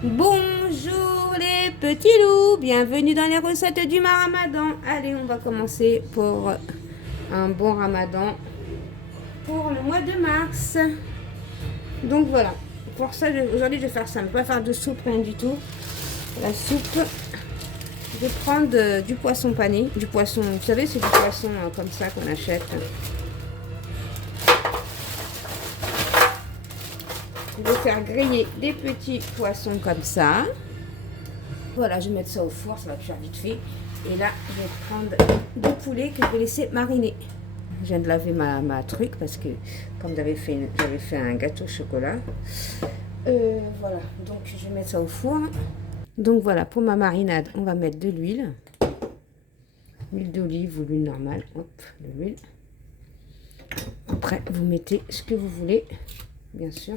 Bonjour les petits loups, bienvenue dans les recettes du Ramadan. Allez, on va commencer pour un bon Ramadan pour le mois de mars. Donc voilà, pour ça aujourd'hui je vais faire ça, je ne vais pas faire de soupe, rien du tout. La soupe, je vais prendre du poisson pané, du poisson, vous savez c'est du poisson comme ça qu'on achète. Je vais faire griller des petits poissons comme ça. Voilà, je vais mettre ça au four, ça va cuire vite fait. Et là, je vais prendre du poulet que je vais laisser mariner. Je viens de laver ma truc parce que comme j'avais fait un gâteau au chocolat. Voilà, donc je vais mettre ça au four. Donc voilà, pour ma marinade, on va mettre de l'huile. L'huile d'olive ou l'huile normale. Hop, de l'huile. Après, vous mettez ce que vous voulez, bien sûr.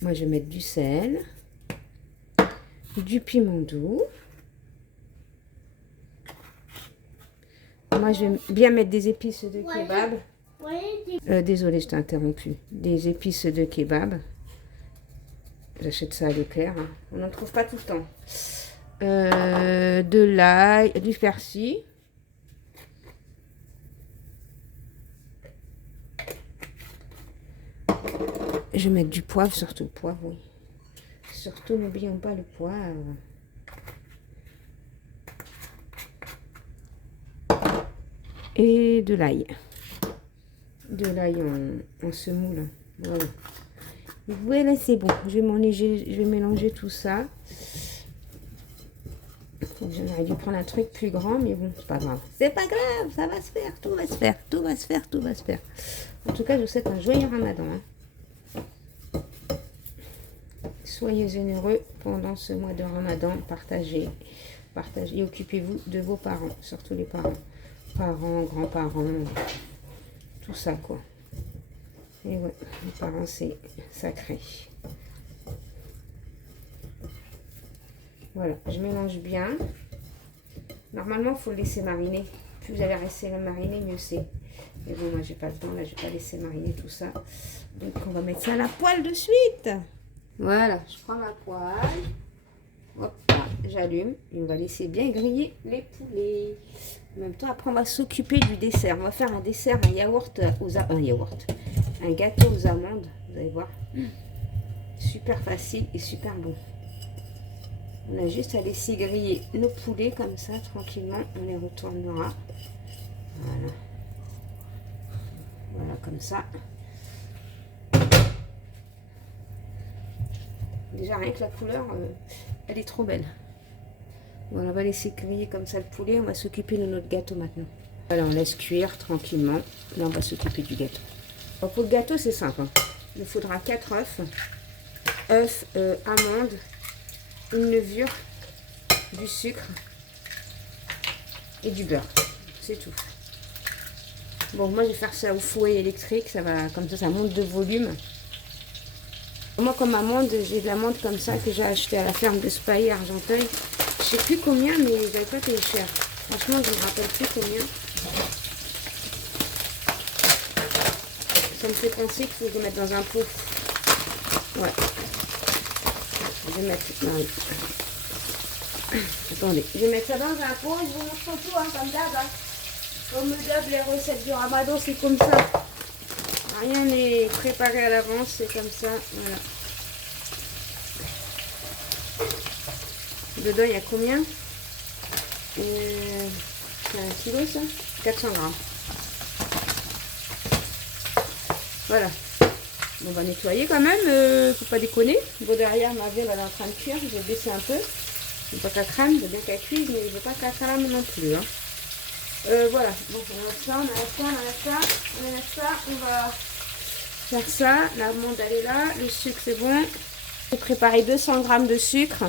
Moi, je vais mettre du sel, du piment doux. Moi, je vais bien mettre des épices de kebab. Désolée, je t'ai interrompu. Des épices de kebab. J'achète ça à l'éclair. Hein. On n'en trouve pas tout le temps. De l'ail, du persil. Je vais mettre du poivre, surtout le poivre, oui. Surtout, n'oublions pas le poivre. Et de l'ail. De l'ail en semoule. Voilà. Voilà, c'est bon. Je vais mélanger tout ça. J'aurais dû prendre un truc plus grand, mais bon, c'est pas grave. C'est pas grave, ça va se faire, tout va se faire, tout va se faire, tout va se faire. En tout cas, je vous souhaite un joyeux Ramadan. Hein. Soyez généreux pendant ce mois de Ramadan. Partagez et occupez-vous de vos parents, surtout les parents. Parents, grands-parents, tout ça, quoi. Et ouais, les parents, c'est sacré. Voilà, je mélange bien. Normalement, il faut le laisser mariner. Plus vous allez laisser le mariner, mieux c'est. Mais bon, moi, j'ai pas le temps. Là, je vais pas laisser mariner tout ça. Donc, on va mettre ça à la poêle de suite. Voilà, je prends ma poêle. Hop, j'allume. Et on va laisser bien griller les poulets. En même temps, après, on va s'occuper du dessert. On va faire un dessert, un yaourt aux amandes. Un gâteau aux amandes. Vous allez voir. Super facile et super bon. On a juste à laisser griller nos poulets comme ça, tranquillement. On les retournera. Voilà. Voilà, comme ça. Déjà, rien que la couleur, elle est trop belle. Voilà, on va laisser griller comme ça le poulet. On va s'occuper de notre gâteau maintenant. Voilà, on laisse cuire tranquillement. Là, on va s'occuper du gâteau. Alors, pour le gâteau, c'est simple. Hein. Il nous faudra 4 œufs. Œufs, amandes, une levure, du sucre et du beurre. C'est tout. Bon, moi, je vais faire ça au fouet électrique. Ça va, comme ça monte de volume. Moi, comme amande, j'ai de l'amande comme ça que j'ai acheté à la ferme de Spahi à Argenteuil. Je sais plus combien, mais ils n'avaient pas payé cher. Franchement, je ne me rappelle plus combien. Ça me fait penser qu'il faut que je le mette dans un pot. Ouais. Je vais mettre... Non. Attendez. Je vais mettre ça dans un pot et je vous montre tout, hein, comme d'hab. Hein. Comme d'hab, les recettes du Ramadan, c'est comme ça. Rien n'est préparé à l'avance, c'est comme ça. Voilà. Dedans, il y a combien? C'est 1 kilo, ça? 400 grammes. Voilà. On va nettoyer quand même, faut pas déconner. Bon, derrière, ma viande, elle est en train de cuire. Je vais baisser un peu. Je veux pas qu'elle crame, je veux bien qu'elle cuise, mais je veux pas qu'elle crame non plus. Hein. Voilà. Donc, on a ça, on a ça, on a ça, on a ça. On va faire ça. L'amande, elle est là. Le sucre, c'est bon. J'ai préparé 200 g de sucre.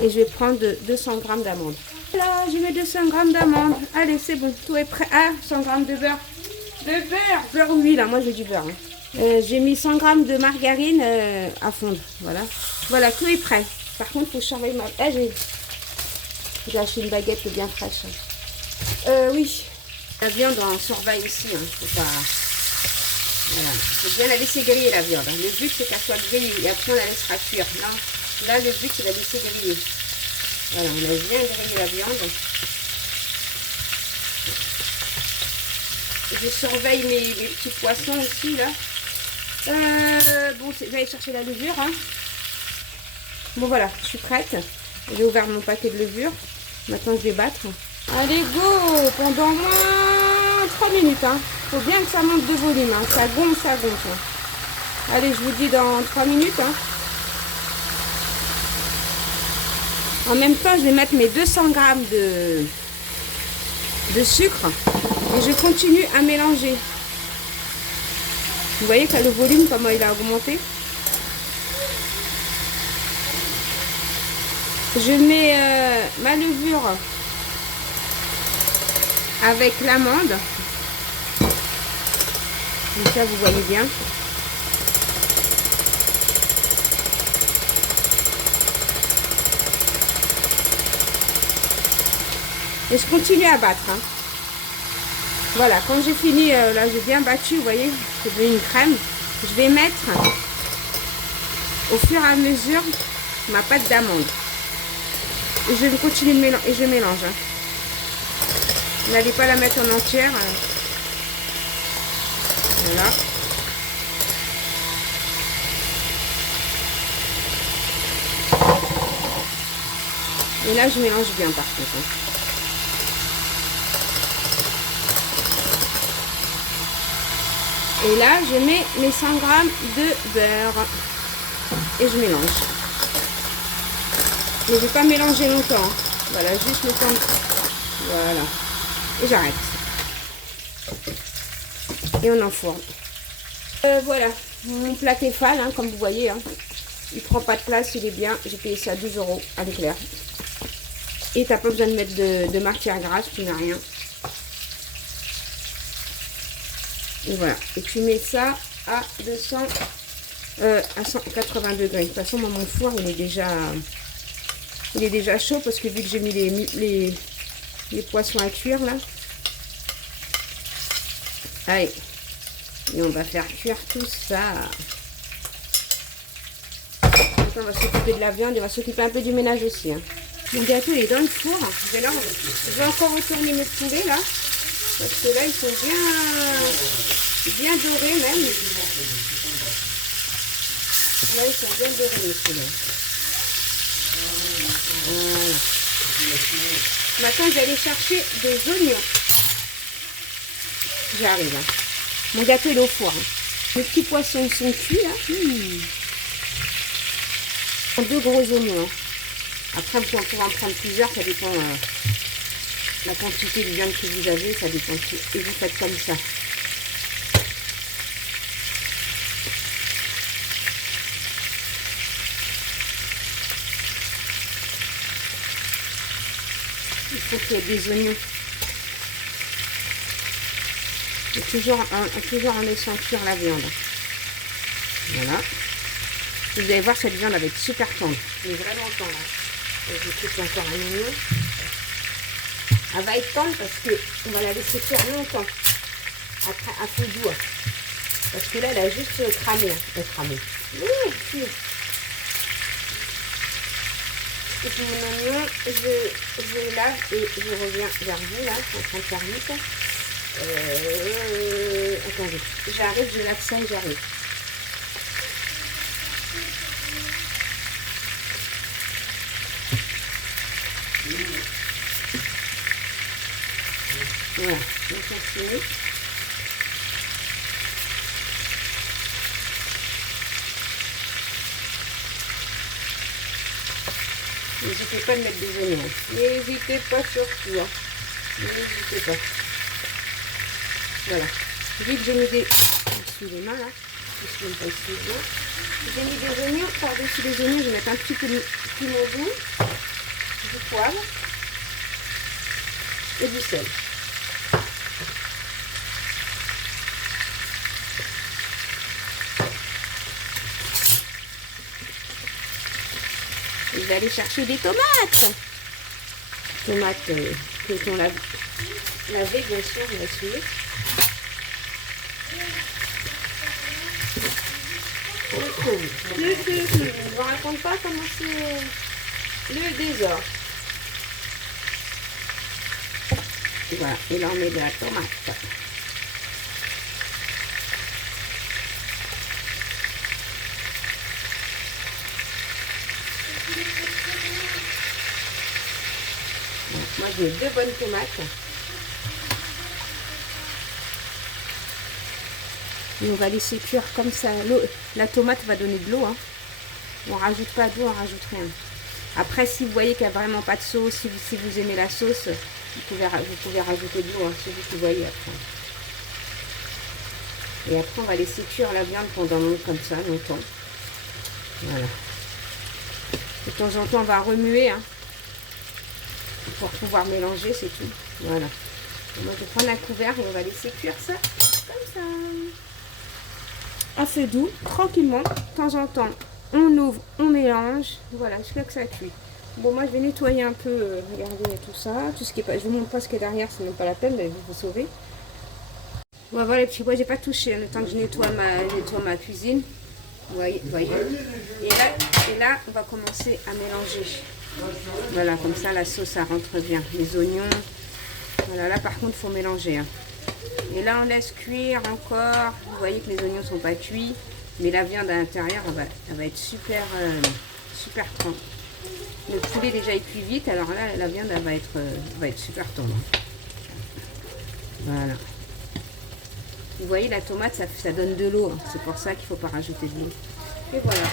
Et je vais prendre 200 g d'amandes. Voilà, je mets 200 g d'amandes. Allez, c'est bon, tout est prêt. Ah, 100 g de beurre. De beurre. Beurre, oui, là, moi, j'ai du beurre. Hein. J'ai mis 100 g de margarine à fondre. Voilà. Voilà, tout est prêt. Par contre, il faut surveiller ma... Ah, j'ai acheté une baguette bien fraîche. Oui. La viande, on surveille aussi. Hein. Faut pas... Voilà. Il faut bien la laisser griller la viande. Le but c'est qu'elle soit grillée et après on la laissera cuire. Non, là le but c'est de la laisser griller. Voilà, on a bien grillé la viande. Je surveille mes petits poissons aussi là. Bon, j'allais chercher la levure. Hein. Bon voilà, je suis prête. J'ai ouvert mon paquet de levure. Maintenant je vais battre. Allez go! Pendant au moins 3 minutes. Hein. Faut bien que ça monte de volume. Hein. Ça gonfle, ça gonfle. Hein. Allez, je vous dis dans 3 minutes. Hein. En même temps, je vais mettre mes 200 grammes de sucre. Et je continue à mélanger. Vous voyez que le volume, comment il a augmenté. Je mets ma levure avec l'amande. Comme ça, vous voyez bien. Et je continue à battre. Hein. Voilà, quand j'ai fini, là j'ai bien battu, vous voyez, c'est devenu une crème. Je vais mettre au fur et à mesure ma pâte d'amande. Et je vais continuer de mélanger, et je mélange. Hein. N'allez pas la mettre en entière. Voilà. Et là, je mélange bien par contre. Hein. Et là, je mets mes 100 grammes de beurre. Et je mélange. Mais je ne vais pas mélanger longtemps. Hein. Voilà, juste le temps. Voilà. Et j'arrête. Et on enfourne. Voilà. Mon plat Tefal, hein, comme vous voyez. Hein. Il prend pas de place, il est bien. J'ai payé ça 12 € à l'éclair. Et tu n'as pas besoin de mettre de matière grasse, tu n'as rien. Et voilà. Et tu mets ça à 180 degrés. De toute façon, moi, mon four, il est déjà chaud parce que vu que j'ai mis les poissons à cuire là. Allez. Et on va faire cuire tout ça. Donc, on va s'occuper de la viande et on va s'occuper un peu du ménage aussi. Hein. Mon gâteau il est dans le four. Je vais encore retourner mes poulets là. Parce que là, ils sont bien dorés même. Là, ils sont bien dorés les poulets. Voilà. Maintenant, je vais aller chercher des oignons. J'arrive. Hein. Mon gâteau il est au four. Hein. Les petits poissons sont cuits là. Deux gros oignons. Hein. Après, vous pouvez en prendre plusieurs, ça dépend la quantité de viande que vous avez, ça dépend. Et vous faites comme ça. Il faut qu'il y ait des oignons. Et toujours en laissant cuire la viande. Voilà. Vous allez voir, cette viande va être super tendre. Mais vraiment tendre. Je coupe encore un oignon. Elle va être tendre parce qu'on va la laisser cuire longtemps. Après, à feu doux. Parce que là, elle a juste cramé. Cramé. Et puis mon oignon, je lave et je reviens vers vous là. Je suis en train de faire vite. Attendez, j'arrive, je lave ça et j'arrive. Voilà, donc c'est fini. N'hésitez pas à mettre des oignons. N'hésitez pas surtout. Hein. N'hésitez pas. Voilà. Vu que j'ai mis des... Sous les mains là. Je ne pas ici, j'ai mis des oignons. Par-dessus les oignons, je vais mettre un petit peu de piment doux, du poivre et du sel. Je vais aller chercher des tomates. Tomates que l'on lave bien sûr, on va suivre. Je vous raconte pas comment c'est le désordre. Voilà, et là on met de la tomate. Moi je mets 2 bonnes tomates. Et on va laisser cuire comme ça. La tomate va donner de l'eau. Hein. On rajoute pas d'eau, on rajoute rien. Après, si vous voyez qu'il n'y a vraiment pas de sauce, si vous aimez la sauce, vous pouvez rajouter de l'eau. Hein, c'est vous qui voyez après. Et après, on va laisser cuire la viande pendant comme ça, longtemps. Voilà. De temps en temps, on va remuer. Hein, pour pouvoir mélanger, c'est tout. Voilà. Et moi, je vais prendre un couvert et on va laisser cuire ça comme ça. À feu doux, tranquillement, de temps en temps, on ouvre, on mélange, voilà, jusqu'à que ça cuit. Bon, moi je vais nettoyer un peu, regardez tout ça, tout ce qui est pas, je vous montre pas ce qui est derrière, c'est même pas la peine, mais vous vous sauvez. Bon, voilà les petits pois, j'ai pas touché, le temps que je nettoie ma cuisine, vous voyez. Et là, on va commencer à mélanger. Voilà, comme ça la sauce, ça rentre bien. Les oignons, voilà, là par contre, il faut mélanger. Hein. Et là, on laisse cuire encore. Vous voyez que les oignons sont pas cuits. Mais la viande à l'intérieur, elle va être super tendre. Le poulet déjà est cuit vite. Alors là, la viande, elle va être super tendre. Voilà. Vous voyez, la tomate, ça donne de l'eau. Hein. C'est pour ça qu'il ne faut pas rajouter de l'eau. Et voilà.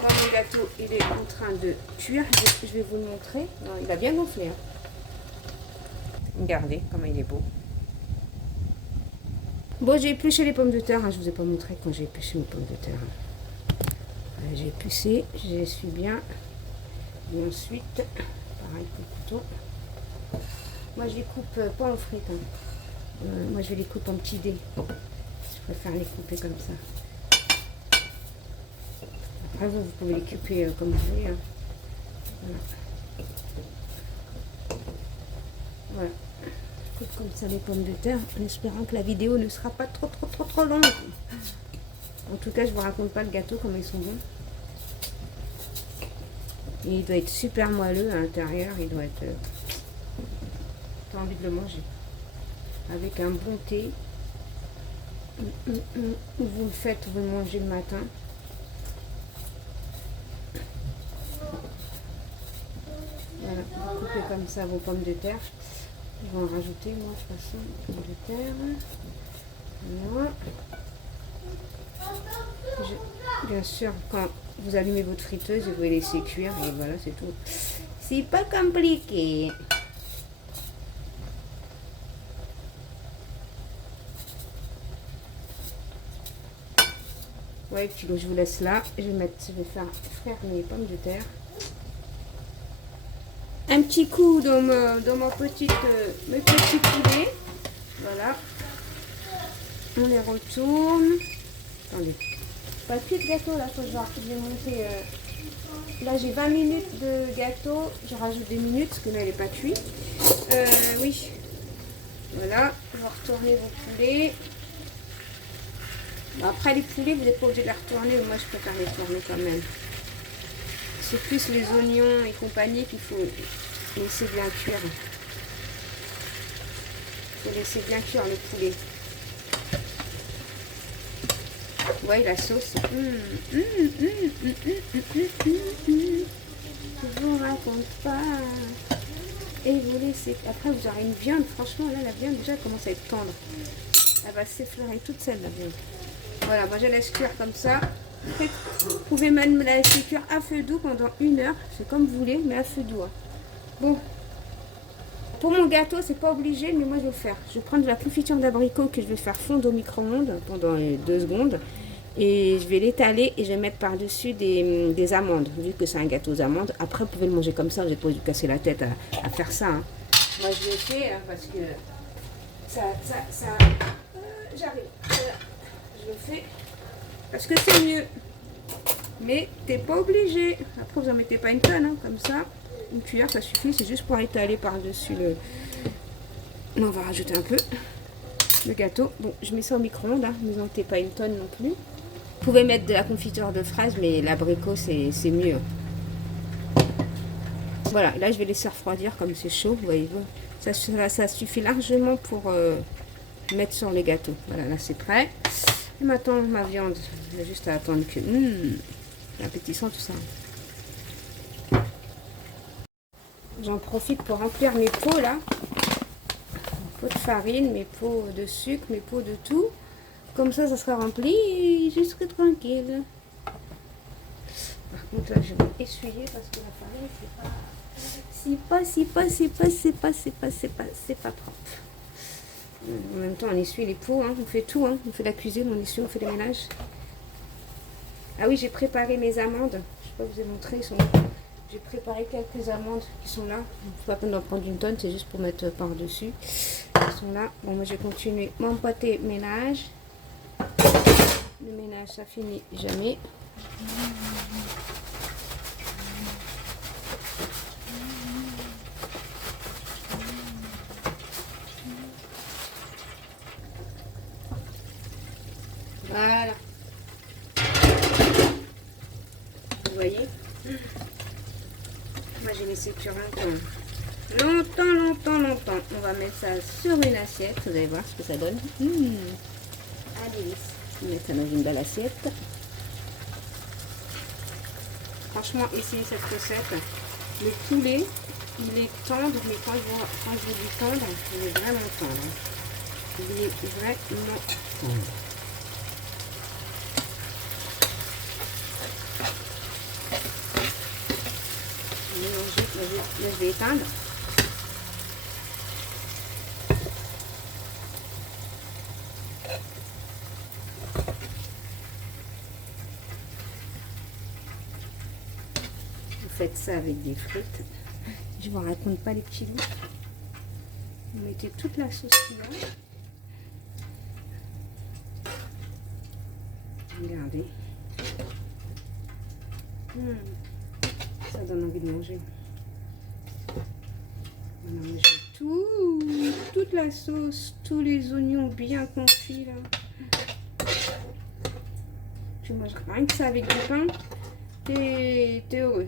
Moi, mon gâteau, il est en train de cuire. Je vais vous le montrer. Non, il a bien gonflé. Hein. Regardez comment il est beau. Bon, j'ai épluché les pommes de terre. Hein. Je ne vous ai pas montré quand j'ai épluché mes pommes de terre. Voilà, j'ai épluché, je les essuie bien. Et ensuite, pareil pour le couteau. Moi, je les coupe pas en frites. Hein. Moi, je vais les couper en petits dés. Je préfère les couper comme ça. Après, vous pouvez les couper comme vous voulez. Hein. Voilà. Comme ça les pommes de terre, en espérant que la vidéo ne sera pas trop longue. En tout cas, je vous raconte pas le gâteau, comment ils sont bons. Et il doit être super moelleux à l'intérieur, il doit être... T'as envie de le manger. Avec un bon thé. Vous le faites, vous le mangez le matin. Voilà, vous coupez comme ça vos pommes de terre. Je vais en rajouter, moi, de toute façon, pommes de terre. Voilà. Bien sûr, quand vous allumez votre friteuse, vous les laissez cuire et voilà, c'est tout. C'est pas compliqué. Ouais, puis je vous laisse là. Je vais faire frire mes pommes de terre. Un petit coup dans mon petit poulet. Voilà. On les retourne. Attendez. Pas cuit de gâteau là, faut que je vais monter. Là j'ai 20 minutes de gâteau. Je rajoute des minutes parce que là elle n'est pas cuite. Oui. Voilà. On va retourner vos poulets. Bon, après les poulets, vous n'êtes pas obligé de les retourner. Moi je préfère les tourner quand même. C'est plus les oignons et compagnie qu'il faut laisser bien cuire. Il faut laisser bien cuire le poulet. Vous voyez la sauce. Je vous raconte pas. Et vous laissez. Après vous aurez une viande. Franchement là la viande déjà commence à être tendre. Elle va s'effleurer toute seule la viande. Voilà, moi je laisse cuire comme ça. Vous pouvez même la laisser cuire à feu doux pendant 1 heure. C'est comme vous voulez, mais à feu doux. Hein. Bon. Pour mon gâteau, c'est pas obligé, mais moi je vais le faire. Je vais prendre de la confiture d'abricot que je vais faire fondre au micro-ondes pendant 2 secondes. Et je vais l'étaler et je vais mettre par-dessus des amandes. Vu que c'est un gâteau aux amandes. Après, vous pouvez le manger comme ça. Vous n'êtes pas obligé de casser la tête à faire ça. Hein. Moi je l'ai fait hein, parce que j'arrive. Voilà. Je le fais parce que c'est mieux. Mais t'es pas obligé. Après, vous en mettez pas une tonne, hein, comme ça. Une cuillère, ça suffit. C'est juste pour étaler par-dessus le... On va rajouter un peu le gâteau. Bon, je mets ça au micro-ondes. Hein. Ne mettez pas une tonne non plus. Vous pouvez mettre de la confiture de fraises, mais l'abricot, c'est mieux. Voilà, là, je vais laisser refroidir comme c'est chaud. Vous voyez, ça suffit largement pour mettre sur les gâteaux. Voilà, là, c'est prêt. Et maintenant, ma viande, j'ai juste à attendre que... c'est appétissant tout ça. J'en profite pour remplir mes pots, là. Mes pots de farine, mes pots de sucre, mes pots de tout. Comme ça sera rempli et je serai tranquille. Par contre, là, je vais essuyer parce que la farine, c'est pas propre. En même temps, on essuie les pots, hein, on fait tout, hein, on fait la cuisine, on essuie, on fait les ménages. Ah oui, j'ai préparé mes amandes. Je sais pas, vous ai montré, ils sont là. J'ai préparé quelques amandes qui sont là. Pas peine d'en prendre une tonne, c'est juste pour mettre par-dessus. Ils sont là. Bon, moi, je vais continuer mon pâté ménage. Le ménage, ça finit jamais. Voilà. Vous voyez? Moi, j'ai laissé cuire longtemps. Longtemps. On va mettre ça sur une assiette. Vous allez voir ce que ça donne. Allez, on va mettre ça dans une belle assiette. Franchement, essayez cette recette. Le poulet, il est tendre, mais quand je vous dis tendre, il est vraiment tendre. Il est vraiment tendre. Là, je vais éteindre. Vous faites ça avec des frites. Je vous raconte pas les petits loups. Vous mettez toute la sauce qu'il y a. Regardez. Ça donne envie de manger. On a mangé toute la sauce, tous les oignons bien confits là. Tu manges rien que ça avec du pain, t'es heureux.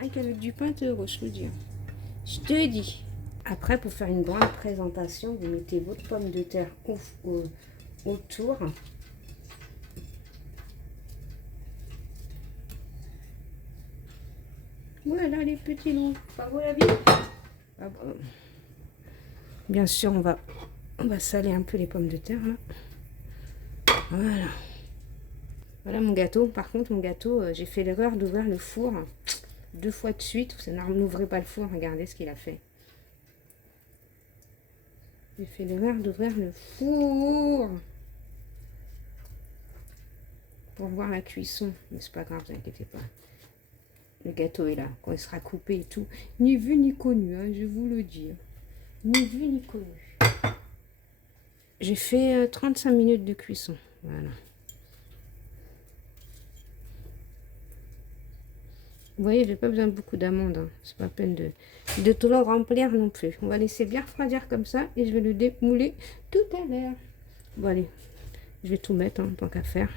Rien qu'avec du pain, t'es heureux, je te dis. Je te dis. Après, pour faire une grande présentation, vous mettez votre pomme de terre autour. Voilà les petits loups. Pas beau la vie? Ah bon. Bien sûr, on va saler un peu les pommes de terre là. Voilà. Voilà mon gâteau. Par contre, mon gâteau, j'ai fait l'erreur d'ouvrir le four 2 fois de suite. N'ouvrez pas le four. Regardez ce qu'il a fait. J'ai fait l'erreur d'ouvrir le four pour voir la cuisson. Mais c'est pas grave, ne vous inquiétez pas. Le gâteau est là, quand il sera coupé et tout. Ni vu ni connu, hein, je vous le dis. Ni vu ni connu. J'ai fait 35 minutes de cuisson. Voilà. Vous voyez, j'ai pas besoin de beaucoup d'amandes. Hein. C'est pas la peine de tout le remplir non plus. On va laisser bien refroidir comme ça et je vais le démouler tout à l'heure. Bon, allez, je vais tout mettre, hein, tant qu'à faire.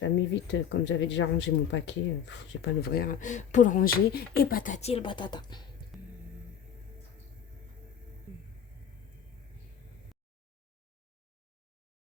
Ça m'évite, comme j'avais déjà rangé mon paquet, je vais pas l'ouvrir pour le ranger et patati et le patata.